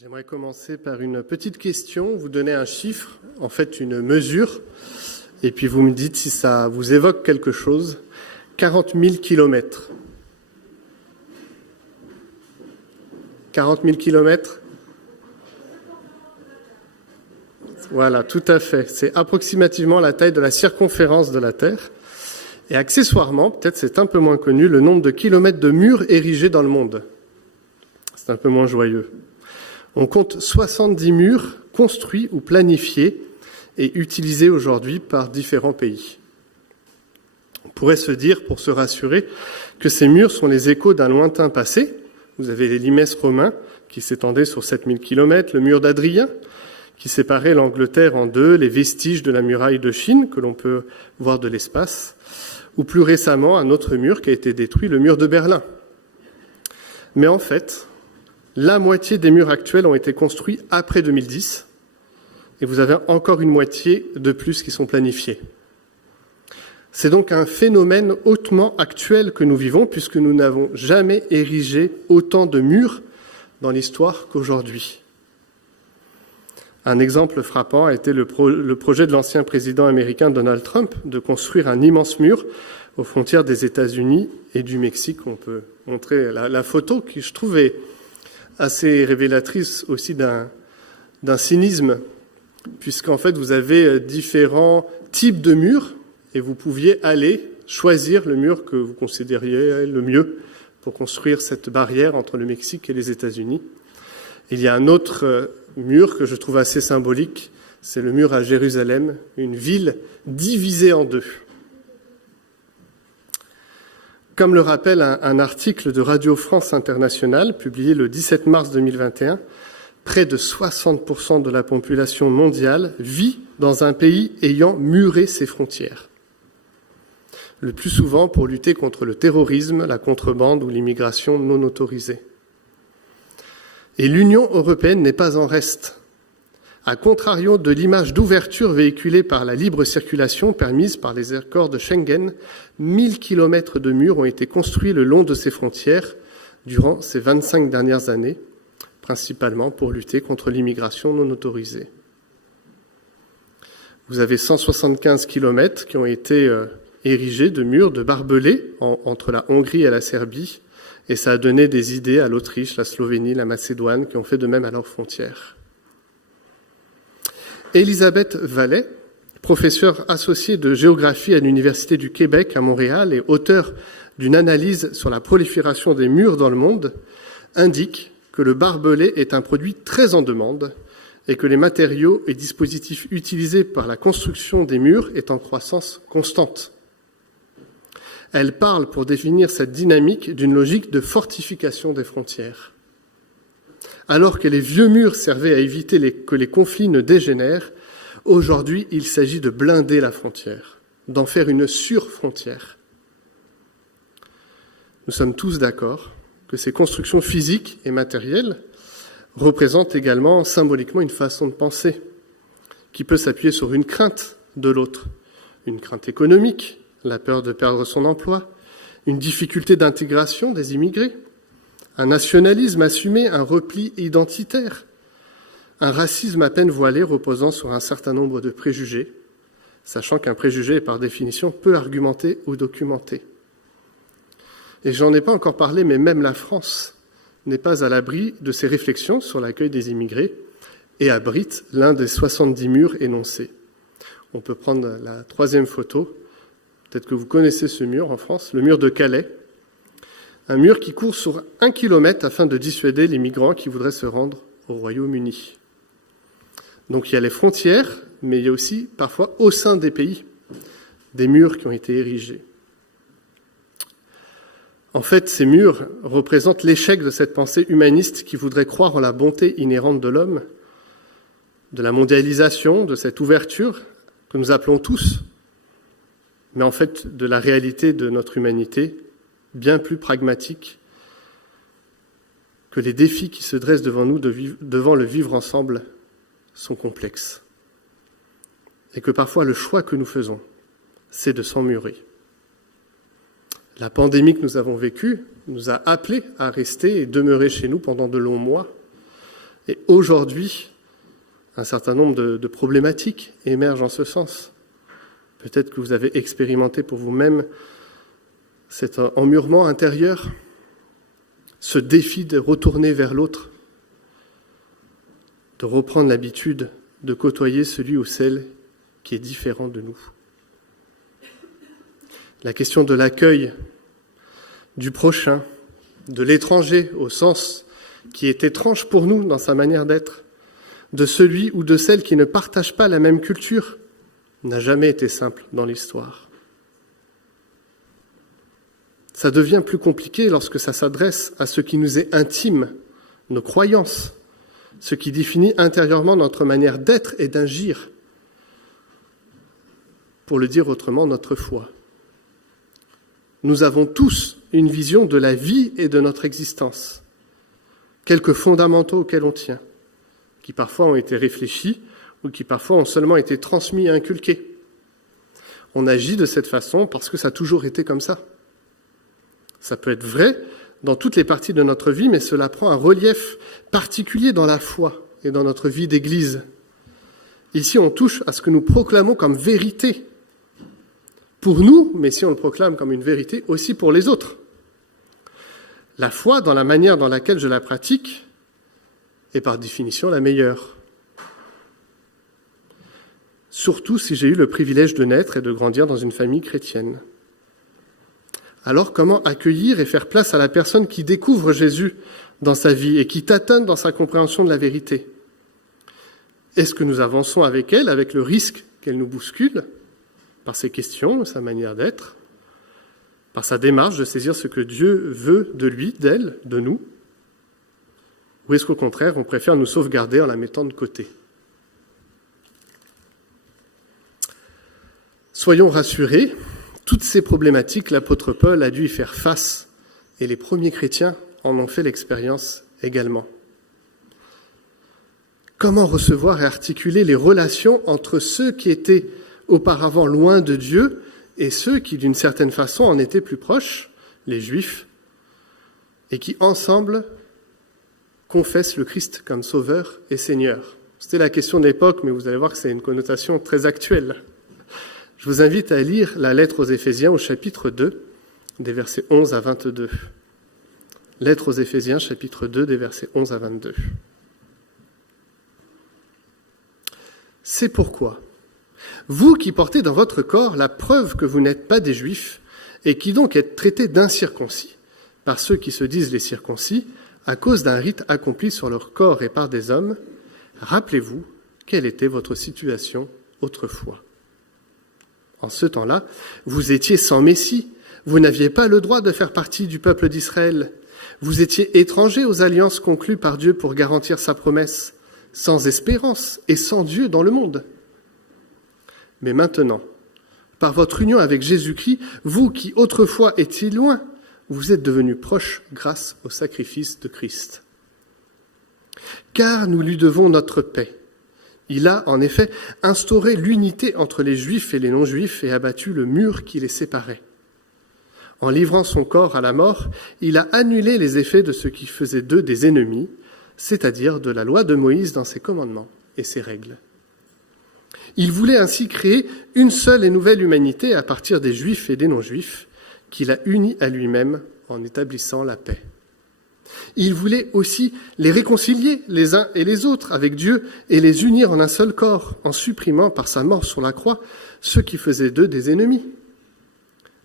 J'aimerais commencer par une petite question, vous donner un chiffre, en fait une mesure, et puis vous me dites si ça vous évoque quelque chose. 40 000 kilomètres. 40 000 kilomètres. Voilà, tout à fait. C'est approximativement la taille de la circonférence de la Terre. Et accessoirement, peut-être c'est un peu moins connu, le nombre de kilomètres de murs érigés dans le monde. C'est un peu moins joyeux. On compte 70 murs construits ou planifiés et utilisés aujourd'hui par différents pays. On pourrait se dire, pour se rassurer, que ces murs sont les échos d'un lointain passé. Vous avez les limès romains qui s'étendaient sur 7000 km, le mur d'Adrien qui séparait l'Angleterre en deux, les vestiges de la muraille de Chine que l'on peut voir de l'espace, ou plus récemment un autre mur qui a été détruit, le mur de Berlin. Mais en fait, la moitié des murs actuels ont été construits après 2010, et vous avez encore une moitié de plus qui sont planifiés. C'est donc un phénomène hautement actuel que nous vivons, puisque nous n'avons jamais érigé autant de murs dans l'histoire qu'aujourd'hui. Un exemple frappant a été le projet de l'ancien président américain Donald Trump de construire un immense mur aux frontières des États-Unis et du Mexique. On peut montrer la photo qui, je trouve, est assez révélatrice aussi d'un cynisme, puisqu'en fait, vous avez différents types de murs et vous pouviez aller choisir le mur que vous considériez le mieux pour construire cette barrière entre le Mexique et les États-Unis. Il y a un autre mur que je trouve assez symbolique, c'est le mur à Jérusalem, une ville divisée en deux. Comme le rappelle un article de Radio France Internationale, publié le 17 mars 2021, près de 60% de la population mondiale vit dans un pays ayant muré ses frontières. Le plus souvent pour lutter contre le terrorisme, la contrebande ou l'immigration non autorisée. Et l'Union européenne n'est pas en reste. À contrario de l'image d'ouverture véhiculée par la libre circulation permise par les accords de Schengen, 1000 kilomètres de murs ont été construits le long de ces frontières durant ces 25 dernières années, principalement pour lutter contre l'immigration non autorisée. Vous avez 175 kilomètres qui ont été érigés de murs, de barbelés entre la Hongrie et la Serbie, et ça a donné des idées à l'Autriche, la Slovénie, la Macédoine, qui ont fait de même à leurs frontières. Elisabeth Vallet, professeure associée de géographie à l'Université du Québec à Montréal et auteure d'une analyse sur la prolifération des murs dans le monde, indique que le barbelé est un produit très en demande et que les matériaux et dispositifs utilisés par la construction des murs est en croissance constante. Elle parle, pour définir cette dynamique, d'une logique de fortification des frontières. Alors que les vieux murs servaient à éviter que les conflits ne dégénèrent, aujourd'hui, il s'agit de blinder la frontière, d'en faire une sur-frontière. Nous sommes tous d'accord que ces constructions physiques et matérielles représentent également symboliquement une façon de penser qui peut s'appuyer sur une crainte de l'autre, une crainte économique, la peur de perdre son emploi, une difficulté d'intégration des immigrés, un nationalisme assumé, un repli identitaire, un racisme à peine voilé reposant sur un certain nombre de préjugés, sachant qu'un préjugé est par définition peu argumenté ou documenté. Et j'en ai pas encore parlé, mais même la France n'est pas à l'abri de ces réflexions sur l'accueil des immigrés et abrite l'un des 70 murs énoncés. On peut prendre la troisième photo. Peut-être que vous connaissez ce mur en France, le mur de Calais, un mur qui court sur 1 kilomètre afin de dissuader les migrants qui voudraient se rendre au Royaume-Uni. Donc il y a les frontières, mais il y a aussi parfois au sein des pays des murs qui ont été érigés. En fait, ces murs représentent l'échec de cette pensée humaniste qui voudrait croire en la bonté inhérente de l'homme, de la mondialisation, de cette ouverture que nous appelons tous, mais en fait de la réalité de notre humanité, bien plus pragmatique, que les défis qui se dressent devant nous devant le vivre ensemble sont complexes. Et que parfois le choix que nous faisons, c'est de s'emmurer. La pandémie que nous avons vécue nous a appelés à rester et demeurer chez nous pendant de longs mois. Et aujourd'hui, un certain nombre de problématiques émergent en ce sens. Peut-être que vous avez expérimenté pour vous-même cet emmurement intérieur, ce défi de retourner vers l'autre, de reprendre l'habitude de côtoyer celui ou celle qui est différent de nous. La question de l'accueil du prochain, de l'étranger au sens qui est étrange pour nous dans sa manière d'être, de celui ou de celle qui ne partage pas la même culture, n'a jamais été simple dans l'histoire. Ça devient plus compliqué lorsque ça s'adresse à ce qui nous est intime, nos croyances, ce qui définit intérieurement notre manière d'être et d'agir. Pour le dire autrement, notre foi. Nous avons tous une vision de la vie et de notre existence, quelques fondamentaux auxquels on tient, qui parfois ont été réfléchis ou qui parfois ont seulement été transmis et inculqués. On agit de cette façon parce que ça a toujours été comme ça. Ça peut être vrai dans toutes les parties de notre vie, mais cela prend un relief particulier dans la foi et dans notre vie d'Église. Ici, on touche à ce que nous proclamons comme vérité pour nous, mais si on le proclame comme une vérité aussi pour les autres. La foi, dans la manière dans laquelle je la pratique, est par définition la meilleure. Surtout si j'ai eu le privilège de naître et de grandir dans une famille chrétienne. Alors, comment accueillir et faire place à la personne qui découvre Jésus dans sa vie et qui tâtonne dans sa compréhension de la vérité? Est-ce que nous avançons avec elle, avec le risque qu'elle nous bouscule, par ses questions, sa manière d'être, par sa démarche de saisir ce que Dieu veut de lui, d'elle, de nous? Ou est-ce qu'au contraire, on préfère nous sauvegarder en la mettant de côté? Soyons rassurés, toutes ces problématiques, l'apôtre Paul a dû y faire face, et les premiers chrétiens en ont fait l'expérience également. Comment recevoir et articuler les relations entre ceux qui étaient auparavant loin de Dieu et ceux qui, d'une certaine façon, en étaient plus proches, les Juifs, et qui, ensemble, confessent le Christ comme Sauveur et Seigneur? C'était la question de l'époque, mais vous allez voir que c'est une connotation très actuelle. Je vous invite à lire la lettre aux Éphésiens au chapitre 2, des versets 11 à 22. Lettre aux Éphésiens, chapitre 2, des versets 11 à 22. C'est pourquoi, vous qui portez dans votre corps la preuve que vous n'êtes pas des Juifs, et qui donc êtes traités d'incirconcis, par ceux qui se disent les circoncis, à cause d'un rite accompli sur leur corps et par des hommes, rappelez-vous quelle était votre situation autrefois. En ce temps-là, vous étiez sans Messie, vous n'aviez pas le droit de faire partie du peuple d'Israël, vous étiez étrangers aux alliances conclues par Dieu pour garantir sa promesse, sans espérance et sans Dieu dans le monde. Mais maintenant, par votre union avec Jésus-Christ, vous qui autrefois étiez loin, vous êtes devenus proches grâce au sacrifice de Christ. Car nous lui devons notre paix. Il a, en effet, instauré l'unité entre les Juifs et les non-Juifs et abattu le mur qui les séparait. En livrant son corps à la mort, il a annulé les effets de ce qui faisait d'eux des ennemis, c'est-à-dire de la loi de Moïse dans ses commandements et ses règles. Il voulait ainsi créer une seule et nouvelle humanité à partir des Juifs et des non-Juifs, qu'il a unis à lui-même en établissant la paix. Il voulait aussi les réconcilier les uns et les autres avec Dieu et les unir en un seul corps, en supprimant par sa mort sur la croix ceux qui faisaient d'eux des ennemis.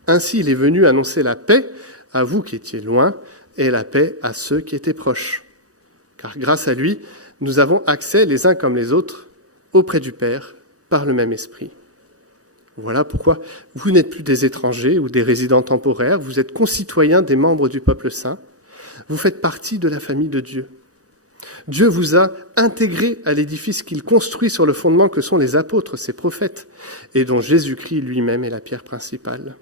Ainsi, il est venu annoncer la paix à vous qui étiez loin et la paix à ceux qui étaient proches. Car grâce à lui, nous avons accès les uns comme les autres auprès du Père par le même esprit. Voilà pourquoi vous n'êtes plus des étrangers ou des résidents temporaires, vous êtes concitoyens des membres du peuple saint, vous faites partie de la famille de Dieu. Dieu vous a intégrés à l'édifice qu'il construit sur le fondement que sont les apôtres, ses prophètes, et dont Jésus-Christ lui-même est la pierre principale.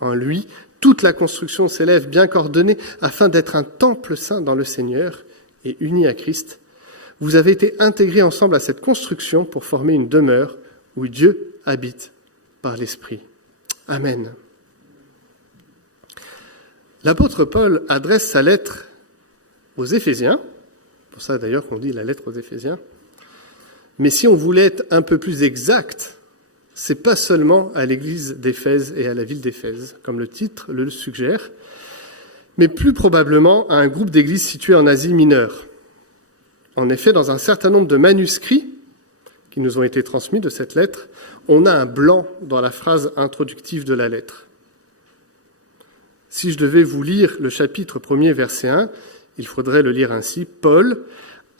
En lui, toute la construction s'élève bien coordonnée afin d'être un temple saint dans le Seigneur et uni à Christ. Vous avez été intégrés ensemble à cette construction pour former une demeure où Dieu habite par l'Esprit. Amen. L'apôtre Paul adresse sa lettre aux Éphésiens, pour ça d'ailleurs qu'on dit la lettre aux Éphésiens. Mais si on voulait être un peu plus exact, c'est pas seulement à l'église d'Éphèse et à la ville d'Éphèse, comme le titre le suggère, mais plus probablement à un groupe d'églises situées en Asie mineure. En effet, dans un certain nombre de manuscrits qui nous ont été transmis de cette lettre, on a un blanc dans la phrase introductive de la lettre. Si je devais vous lire le chapitre 1er, verset 1, il faudrait le lire ainsi. Paul,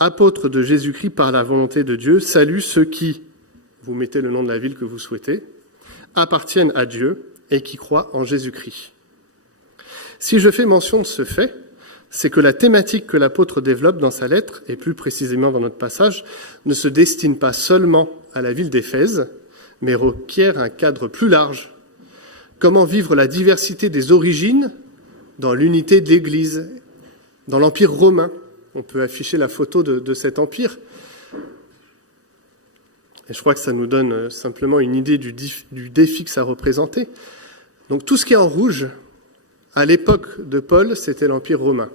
apôtre de Jésus-Christ par la volonté de Dieu, salue ceux qui, vous mettez le nom de la ville que vous souhaitez, appartiennent à Dieu et qui croient en Jésus-Christ. Si je fais mention de ce fait, c'est que la thématique que l'apôtre développe dans sa lettre, et plus précisément dans notre passage, ne se destine pas seulement à la ville d'Éphèse, mais requiert un cadre plus large. Comment vivre la diversité des origines dans l'unité de l'Église, dans l'Empire romain. On peut afficher la photo de cet empire. Et je crois que ça nous donne simplement une idée du défi que ça représentait. Donc tout ce qui est en rouge, à l'époque de Paul, c'était l'Empire romain.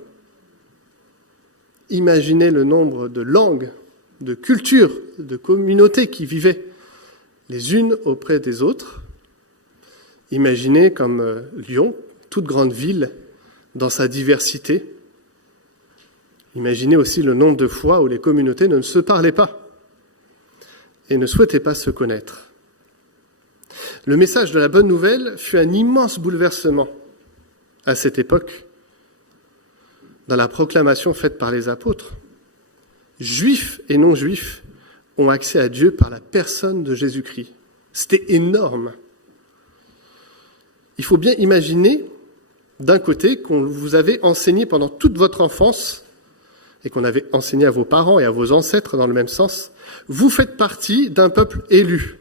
Imaginez le nombre de langues, de cultures, de communautés qui vivaient les unes auprès des autres. Imaginez comme Lyon, toute grande ville, dans sa diversité. Imaginez aussi le nombre de fois où les communautés ne se parlaient pas et ne souhaitaient pas se connaître. Le message de la bonne nouvelle fut un immense bouleversement à cette époque, dans la proclamation faite par les apôtres. Juifs et non-juifs ont accès à Dieu par la personne de Jésus-Christ. C'était énorme. Il faut bien imaginer, d'un côté, qu'on vous avait enseigné pendant toute votre enfance, et qu'on avait enseigné à vos parents et à vos ancêtres dans le même sens, vous faites partie d'un peuple élu.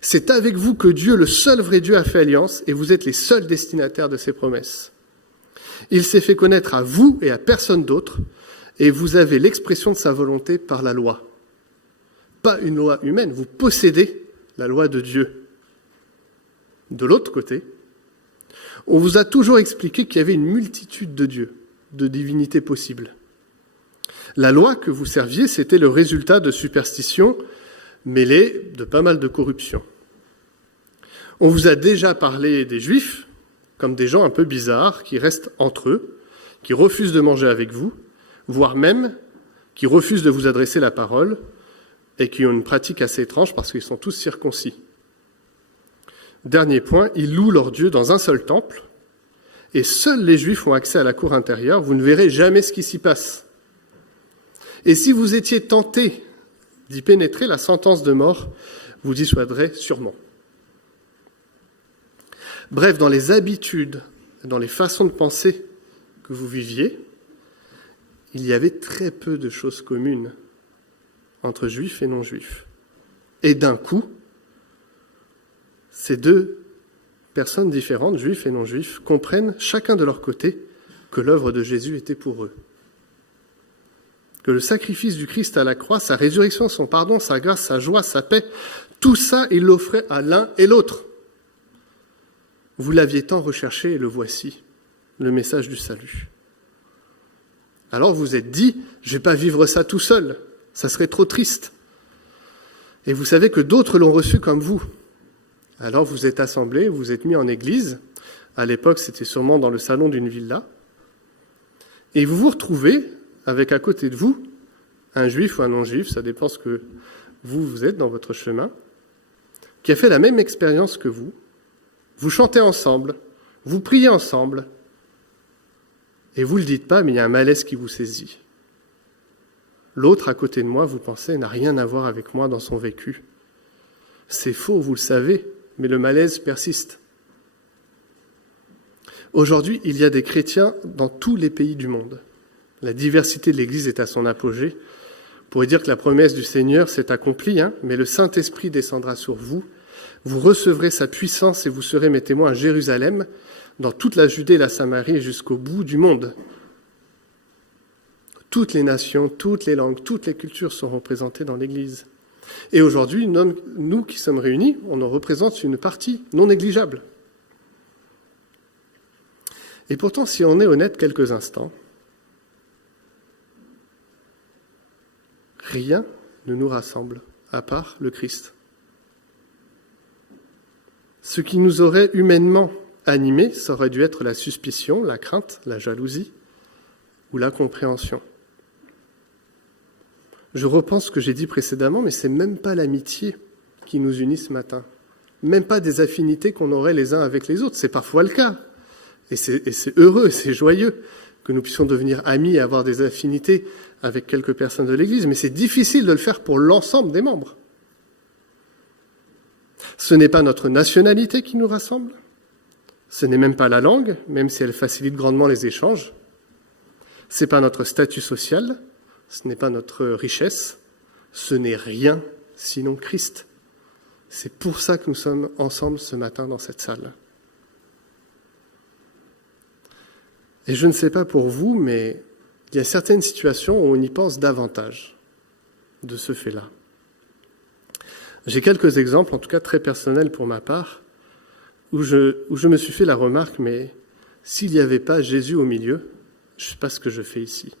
C'est avec vous que Dieu, le seul vrai Dieu, a fait alliance, et vous êtes les seuls destinataires de ses promesses. Il s'est fait connaître à vous et à personne d'autre, et vous avez l'expression de sa volonté par la loi. Pas une loi humaine, vous possédez la loi de Dieu. De l'autre côté, on vous a toujours expliqué qu'il y avait une multitude de dieux, de divinités possibles. La loi que vous serviez, c'était le résultat de superstitions mêlées de pas mal de corruption. On vous a déjà parlé des Juifs comme des gens un peu bizarres qui restent entre eux, qui refusent de manger avec vous, voire même qui refusent de vous adresser la parole et qui ont une pratique assez étrange parce qu'ils sont tous circoncis. Dernier point, ils louent leur Dieu dans un seul temple et seuls les Juifs ont accès à la cour intérieure. Vous ne verrez jamais ce qui s'y passe. Et si vous étiez tenté d'y pénétrer, la sentence de mort vous dissuaderait sûrement. Bref, dans les habitudes, dans les façons de penser que vous viviez, il y avait très peu de choses communes entre juifs et non-juifs. Et d'un coup, ces deux personnes différentes, juifs et non-juifs, comprennent chacun de leur côté que l'œuvre de Jésus était pour eux. Que le sacrifice du Christ à la croix, sa résurrection, son pardon, sa grâce, sa joie, sa paix, tout ça, il l'offrait à l'un et l'autre. Vous l'aviez tant recherché et le voici, le message du salut. Alors vous vous êtes dit, je ne vais pas vivre ça tout seul, ça serait trop triste. Et vous savez que d'autres l'ont reçu comme vous. Alors vous êtes assemblés, vous êtes mis en église. À l'époque, c'était sûrement dans le salon d'une villa. Et vous vous retrouvez avec à côté de vous un juif ou un non-juif, ça dépend ce que vous êtes dans votre chemin, qui a fait la même expérience que vous. Vous chantez ensemble, vous priez ensemble, et vous ne le dites pas, mais il y a un malaise qui vous saisit. L'autre à côté de moi, vous pensez, n'a rien à voir avec moi dans son vécu. C'est faux, vous le savez, mais le malaise persiste. Aujourd'hui, il y a des chrétiens dans tous les pays du monde. La diversité de l'Église est à son apogée. On pourrait dire que la promesse du Seigneur s'est accomplie, mais le Saint-Esprit descendra sur vous. Vous recevrez sa puissance et vous serez mes témoins à Jérusalem, dans toute la Judée et la Samarie et jusqu'au bout du monde. Toutes les nations, toutes les langues, toutes les cultures sont représentées dans l'Église. Et aujourd'hui, nous qui sommes réunis, on en représente une partie non négligeable. Et pourtant, si on est honnête quelques instants, rien ne nous rassemble, à part le Christ. Ce qui nous aurait humainement animés, ça aurait dû être la suspicion, la crainte, la jalousie ou la compréhension. Je repense ce que j'ai dit précédemment, mais c'est même pas l'amitié qui nous unit ce matin. Même pas des affinités qu'on aurait les uns avec les autres. C'est parfois le cas. Et c'est heureux, c'est joyeux que nous puissions devenir amis et avoir des affinités avec quelques personnes de l'Église, mais c'est difficile de le faire pour l'ensemble des membres. Ce n'est pas notre nationalité qui nous rassemble, ce n'est même pas la langue, même si elle facilite grandement les échanges. Ce n'est pas notre statut social, ce n'est pas notre richesse, ce n'est rien sinon Christ. C'est pour ça que nous sommes ensemble ce matin dans cette salle. Et je ne sais pas pour vous, mais il y a certaines situations où on y pense davantage de ce fait-là. J'ai quelques exemples, en tout cas très personnels pour ma part, où je me suis fait la remarque, mais s'il n'y avait pas Jésus au milieu, je ne sais pas ce que je fais ici.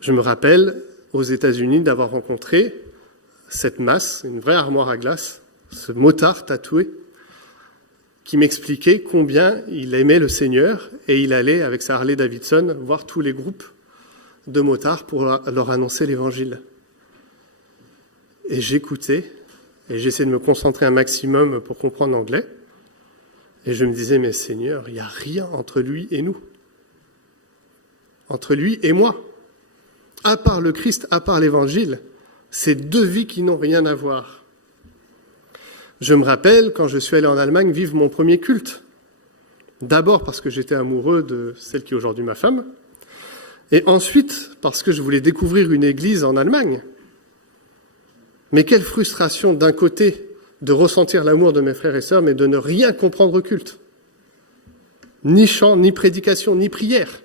Je me rappelle aux États-Unis d'avoir rencontré cette masse, une vraie armoire à glace, ce motard tatoué, qui m'expliquait combien il aimait le Seigneur et il allait, avec sa Harley Davidson, voir tous les groupes de motards pour leur annoncer l'Évangile. Et j'écoutais, et j'essayais de me concentrer un maximum pour comprendre l'anglais, et je me disais, mais Seigneur, il n'y a rien entre lui et nous, entre lui et moi, à part le Christ, à part l'Évangile, c'est deux vies qui n'ont rien à voir. Je me rappelle, quand je suis allé en Allemagne, vivre mon premier culte. D'abord parce que j'étais amoureux de celle qui est aujourd'hui ma femme, et ensuite parce que je voulais découvrir une église en Allemagne. Mais quelle frustration d'un côté de ressentir l'amour de mes frères et sœurs, mais de ne rien comprendre au culte. Ni chant, ni prédication, ni prière.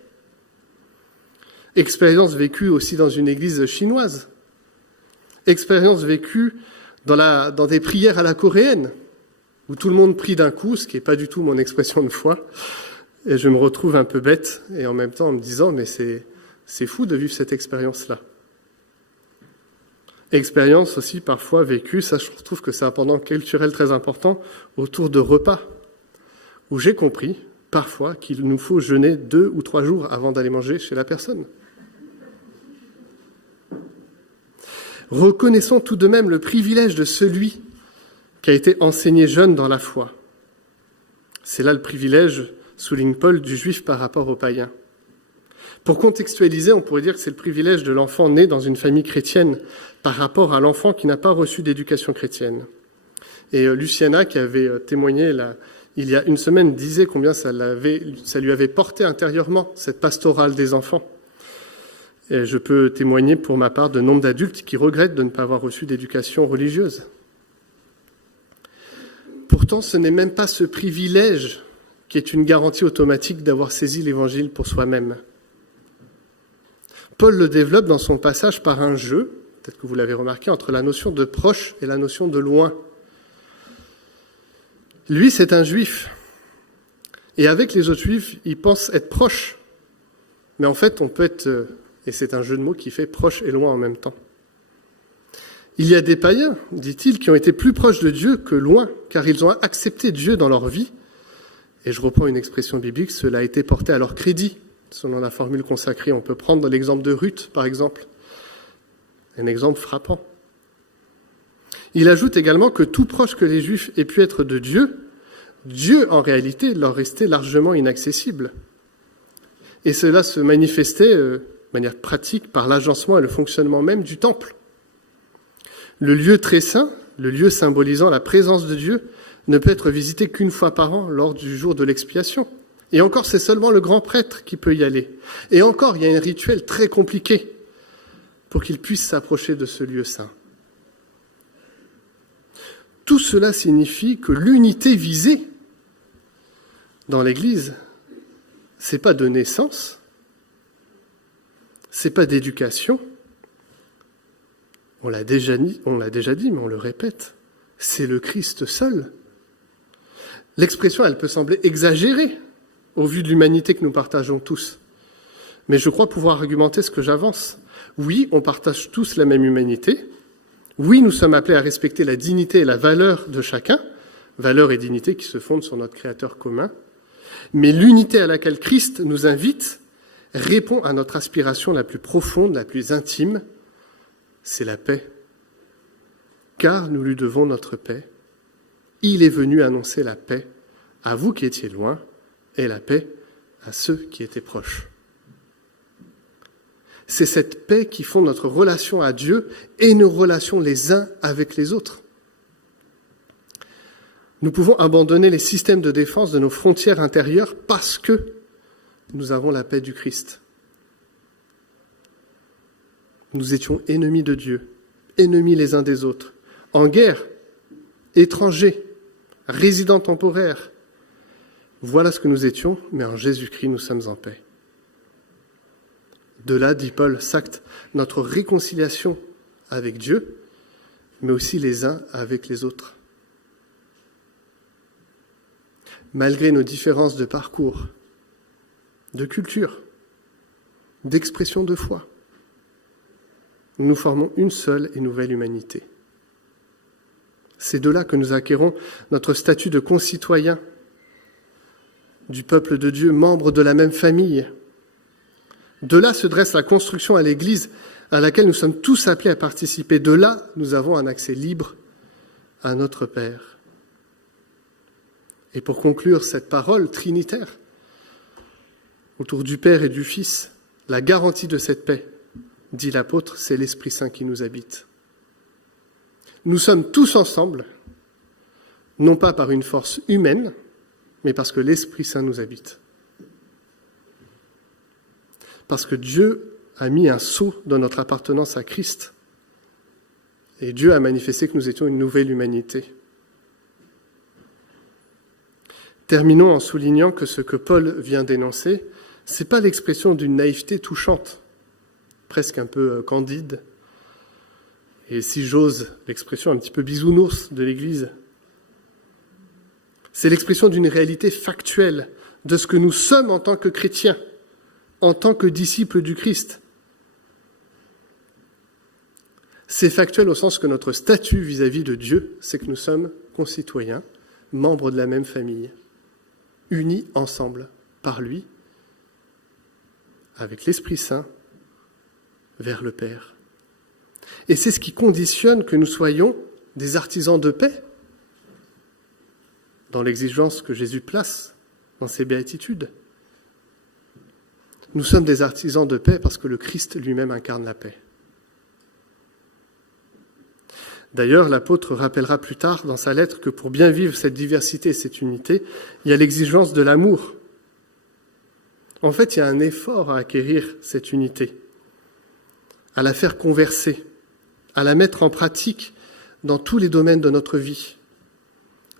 Expérience vécue aussi dans une église chinoise. Expérience vécue dans des prières à la coréenne, où tout le monde prie d'un coup, ce qui n'est pas du tout mon expression de foi. Et je me retrouve un peu bête, et en même temps en me disant, mais c'est fou de vivre cette expérience-là. Expérience aussi parfois vécue, ça je trouve que c'est un pendant culturel très important, autour de repas, où j'ai compris parfois qu'il nous faut jeûner 2 ou 3 jours avant d'aller manger chez la personne. Reconnaissons tout de même le privilège de celui qui a été enseigné jeune dans la foi. C'est là le privilège, souligne Paul, du juif par rapport au païen. Pour contextualiser, on pourrait dire que c'est le privilège de l'enfant né dans une famille chrétienne par rapport à l'enfant qui n'a pas reçu d'éducation chrétienne. Et Luciana, qui avait témoigné il y a une semaine, disait combien ça lui avait porté intérieurement, cette pastorale des enfants. Et je peux témoigner pour ma part de nombre d'adultes qui regrettent de ne pas avoir reçu d'éducation religieuse. Pourtant, ce n'est même pas ce privilège qui est une garantie automatique d'avoir saisi l'Évangile pour soi-même. Paul le développe dans son passage par un jeu, peut-être que vous l'avez remarqué, entre la notion de proche et la notion de loin. Lui, c'est un juif. Et avec les autres juifs, il pense être proche. Mais en fait, on peut être... Et c'est un jeu de mots qui fait proche et loin en même temps. Il y a des païens, dit-il, qui ont été plus proches de Dieu que loin, car ils ont accepté Dieu dans leur vie. Et je reprends une expression biblique, cela a été porté à leur crédit, selon la formule consacrée. On peut prendre l'exemple de Ruth, par exemple. Un exemple frappant. Il ajoute également que tout proche que les Juifs aient pu être de Dieu, Dieu, en réalité, leur restait largement inaccessible. Et cela se manifestait de manière pratique par l'agencement et le fonctionnement même du temple. Le lieu très saint, le lieu symbolisant la présence de Dieu, ne peut être visité qu'une fois par an lors du jour de l'expiation. Et encore, c'est seulement le grand prêtre qui peut y aller. Et encore, il y a un rituel très compliqué pour qu'il puisse s'approcher de ce lieu saint. Tout cela signifie que l'unité visée dans l'Église, c'est pas de naissance, c'est pas d'éducation. On l'a déjà dit, mais on le répète, c'est le Christ seul. L'expression, elle peut sembler exagérée au vu de l'humanité que nous partageons tous. Mais je crois pouvoir argumenter ce que j'avance. Oui, on partage tous la même humanité. Oui, nous sommes appelés à respecter la dignité et la valeur de chacun, valeur et dignité qui se fondent sur notre Créateur commun. Mais l'unité à laquelle Christ nous invite répond à notre aspiration la plus profonde, la plus intime, c'est la paix. Car nous lui devons notre paix. Il est venu annoncer la paix à vous qui étiez loin et la paix à ceux qui étaient proches. C'est cette paix qui fonde notre relation à Dieu et nos relations les uns avec les autres. Nous pouvons abandonner les systèmes de défense de nos frontières intérieures parce que nous avons la paix du Christ. Nous étions ennemis de Dieu, ennemis les uns des autres, en guerre, étrangers, résidents temporaires. Voilà ce que nous étions, mais en Jésus-Christ, nous sommes en paix. De là, dit Paul, s'acte notre réconciliation avec Dieu, mais aussi les uns avec les autres. Malgré nos différences de parcours, de culture, d'expression de foi, nous formons une seule et nouvelle humanité. C'est de là que nous acquérons notre statut de concitoyens du peuple de Dieu, membres de la même famille. De là se dresse la construction à l'Église à laquelle nous sommes tous appelés à participer. De là, nous avons un accès libre à notre Père. Et pour conclure cette parole trinitaire autour du Père et du Fils, la garantie de cette paix, dit l'apôtre, c'est l'Esprit Saint qui nous habite. Nous sommes tous ensemble, non pas par une force humaine, mais parce que l'Esprit Saint nous habite. Parce que Dieu a mis un sceau dans notre appartenance à Christ. Et Dieu a manifesté que nous étions une nouvelle humanité. Terminons en soulignant que ce que Paul vient d'énoncer, ce n'est pas l'expression d'une naïveté touchante, presque un peu candide, et si j'ose l'expression un petit peu bisounours de l'Église. C'est l'expression d'une réalité factuelle de ce que nous sommes en tant que chrétiens, en tant que disciples du Christ. C'est factuel au sens que notre statut vis-à-vis de Dieu, c'est que nous sommes concitoyens, membres de la même famille, unis ensemble par lui, avec l'Esprit Saint, vers le Père. Et c'est ce qui conditionne que nous soyons des artisans de paix, dans l'exigence que Jésus place dans ses béatitudes. Nous sommes des artisans de paix parce que le Christ lui-même incarne la paix. D'ailleurs, l'apôtre rappellera plus tard dans sa lettre que pour bien vivre cette diversité et cette unité, il y a l'exigence de l'amour. En fait, il y a un effort à acquérir cette unité, à la faire converser, à la mettre en pratique dans tous les domaines de notre vie.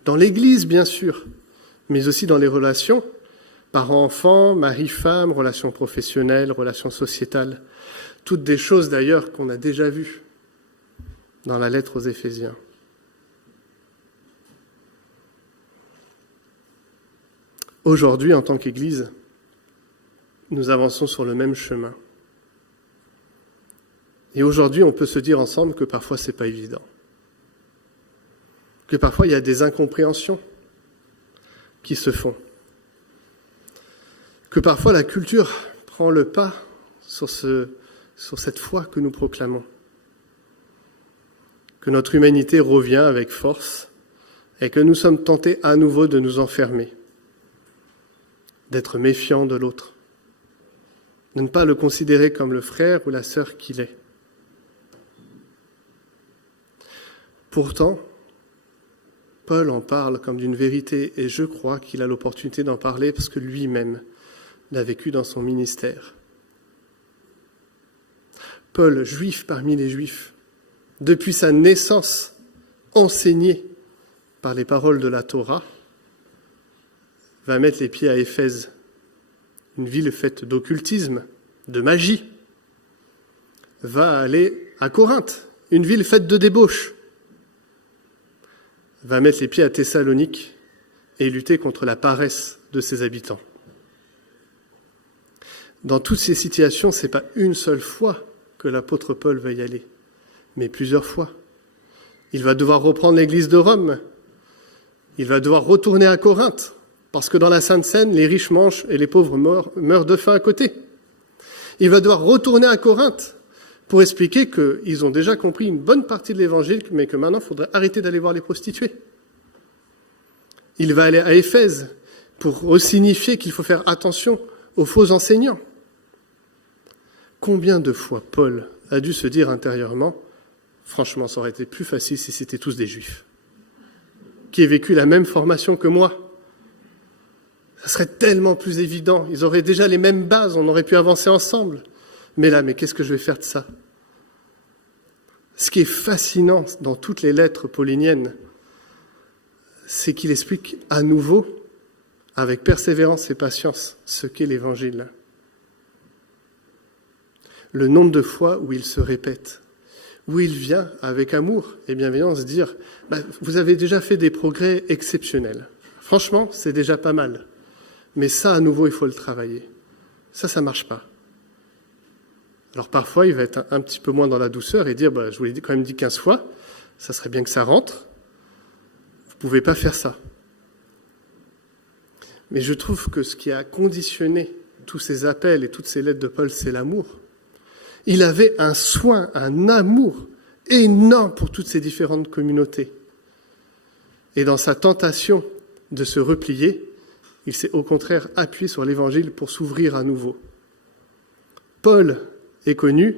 Dans l'Église, bien sûr, mais aussi dans les relations, parents-enfants, mari-femme, relations professionnelles, relations sociétales. Toutes des choses d'ailleurs qu'on a déjà vues dans la lettre aux Éphésiens. Aujourd'hui, en tant qu'Église, nous avançons sur le même chemin. Et aujourd'hui, on peut se dire ensemble que parfois, c'est pas évident. Que parfois, il y a des incompréhensions qui se font. Que parfois, la culture prend le pas sur cette foi que nous proclamons. Que notre humanité revient avec force et que nous sommes tentés à nouveau de nous enfermer, d'être méfiants de l'autre, de ne pas le considérer comme le frère ou la sœur qu'il est. Pourtant, Paul en parle comme d'une vérité et je crois qu'il a l'opportunité d'en parler parce que lui-même l'a vécu dans son ministère. Paul, juif parmi les juifs, depuis sa naissance, enseigné par les paroles de la Torah, va mettre les pieds à Éphèse, une ville faite d'occultisme, de magie, va aller à Corinthe, une ville faite de débauche, va mettre les pieds à Thessalonique et lutter contre la paresse de ses habitants. Dans toutes ces situations, ce n'est pas une seule fois que l'apôtre Paul va y aller, mais plusieurs fois. Il va devoir reprendre l'église de Rome. Il va devoir retourner à Corinthe, parce que dans la Sainte Seine, les riches mangent et les pauvres meurent de faim à côté. Il va devoir retourner à Corinthe pour expliquer qu'ils ont déjà compris une bonne partie de l'évangile, mais que maintenant, il faudrait arrêter d'aller voir les prostituées. Il va aller à Éphèse pour signifier qu'il faut faire attention aux faux enseignants. Combien de fois Paul a dû se dire intérieurement « Franchement, ça aurait été plus facile si c'était tous des juifs, qui aient vécu la même formation que moi. Ça serait tellement plus évident. Ils auraient déjà les mêmes bases, on aurait pu avancer ensemble. Mais qu'est-ce que je vais faire de ça ?» Ce qui est fascinant dans toutes les lettres pauliniennes, c'est qu'il explique à nouveau, avec persévérance et patience, ce qu'est l'Évangile. Le nombre de fois où il se répète, où il vient avec amour et bienveillance dire « Vous avez déjà fait des progrès exceptionnels. Franchement, c'est déjà pas mal. Mais ça, à nouveau, il faut le travailler. Ça ne marche pas. » Alors parfois, il va être un petit peu moins dans la douceur et dire « Je vous l'ai quand même dit 15 fois, ça serait bien que ça rentre. Vous ne pouvez pas faire ça. » Mais je trouve que ce qui a conditionné tous ces appels et toutes ces lettres de Paul, c'est l'amour. Il avait un soin, un amour énorme pour toutes ces différentes communautés. Et dans sa tentation de se replier, il s'est au contraire appuyé sur l'Évangile pour s'ouvrir à nouveau. Paul est connu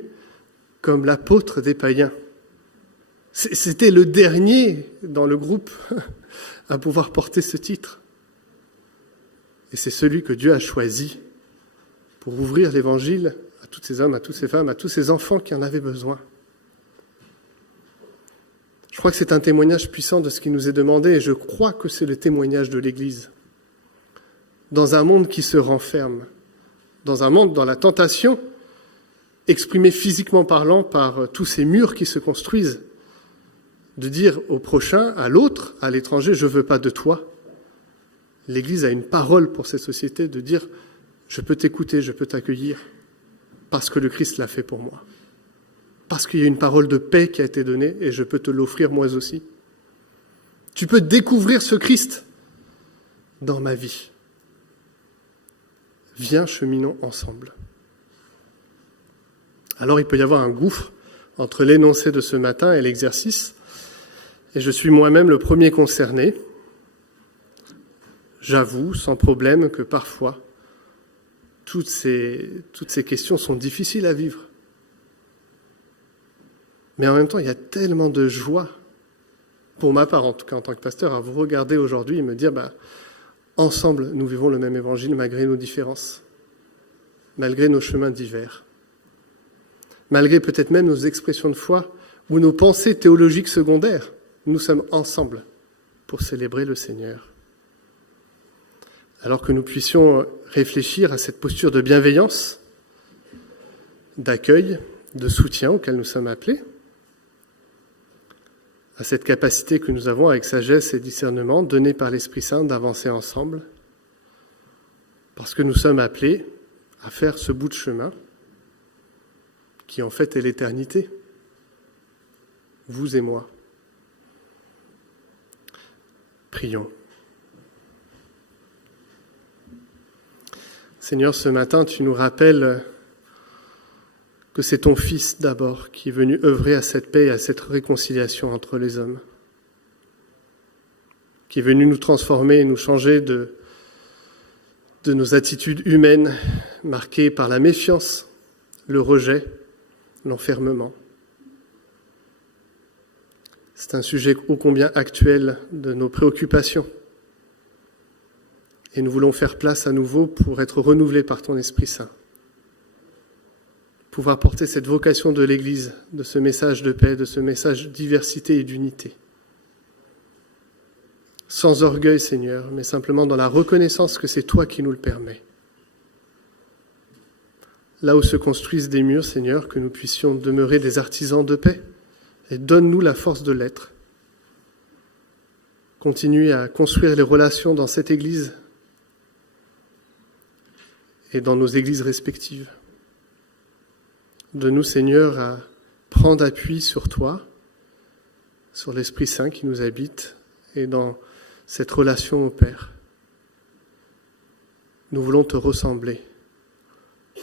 comme l'apôtre des païens. C'était le dernier dans le groupe à pouvoir porter ce titre. Et c'est celui que Dieu a choisi pour ouvrir l'Évangile à tous ces hommes, à toutes ces femmes, à tous ces enfants qui en avaient besoin. Je crois que c'est un témoignage puissant de ce qui nous est demandé et je crois que c'est le témoignage de l'Église. Dans un monde qui se renferme, dans un monde dans la tentation, exprimée physiquement parlant par tous ces murs qui se construisent, de dire au prochain, à l'autre, à l'étranger, je ne veux pas de toi. L'Église a une parole pour cette société de dire, je peux t'écouter, je peux t'accueillir, parce que le Christ l'a fait pour moi. Parce qu'il y a une parole de paix qui a été donnée et je peux te l'offrir moi aussi. Tu peux découvrir ce Christ dans ma vie. Viens, cheminons ensemble. Alors il peut y avoir un gouffre entre l'énoncé de ce matin et l'exercice, et je suis moi-même le premier concerné. J'avoue sans problème que parfois, toutes ces questions sont difficiles à vivre. Mais en même temps, il y a tellement de joie, pour ma part en tout cas en tant que pasteur, à vous regarder aujourd'hui et me dire, ensemble, nous vivons le même évangile malgré nos différences, malgré nos chemins divers, malgré peut-être même nos expressions de foi ou nos pensées théologiques secondaires. Nous sommes ensemble pour célébrer le Seigneur. Alors que nous puissions réfléchir à cette posture de bienveillance, d'accueil, de soutien auquel nous sommes appelés, à cette capacité que nous avons avec sagesse et discernement donnée par l'Esprit Saint d'avancer ensemble, parce que nous sommes appelés à faire ce bout de chemin qui en fait est l'éternité, vous et moi. Prions. Seigneur, ce matin, tu nous rappelles que c'est ton Fils d'abord qui est venu œuvrer à cette paix et à cette réconciliation entre les hommes, qui est venu nous transformer et nous changer de nos attitudes humaines marquées par la méfiance, le rejet, l'enfermement. C'est un sujet ô combien actuel de nos préoccupations. Et nous voulons faire place à nouveau pour être renouvelés par ton Esprit Saint. Pouvoir porter cette vocation de l'Église, de ce message de paix, de ce message de diversité et d'unité. Sans orgueil, Seigneur, mais simplement dans la reconnaissance que c'est toi qui nous le permets. Là où se construisent des murs, Seigneur, que nous puissions demeurer des artisans de paix, et donne-nous la force de l'être. Continue à construire les relations dans cette Église et dans nos églises respectives. Donne-nous, Seigneur, à prendre appui sur toi, sur l'Esprit Saint qui nous habite et dans cette relation au Père. Nous voulons te ressembler.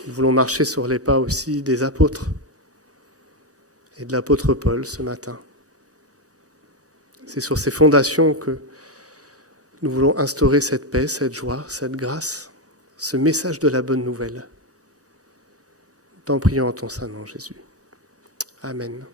Nous voulons marcher sur les pas aussi des apôtres et de l'apôtre Paul ce matin. C'est sur ces fondations que nous voulons instaurer cette paix, cette joie, cette grâce, ce message de la bonne nouvelle. T'en prions en ton Saint-Nom, Jésus. Amen.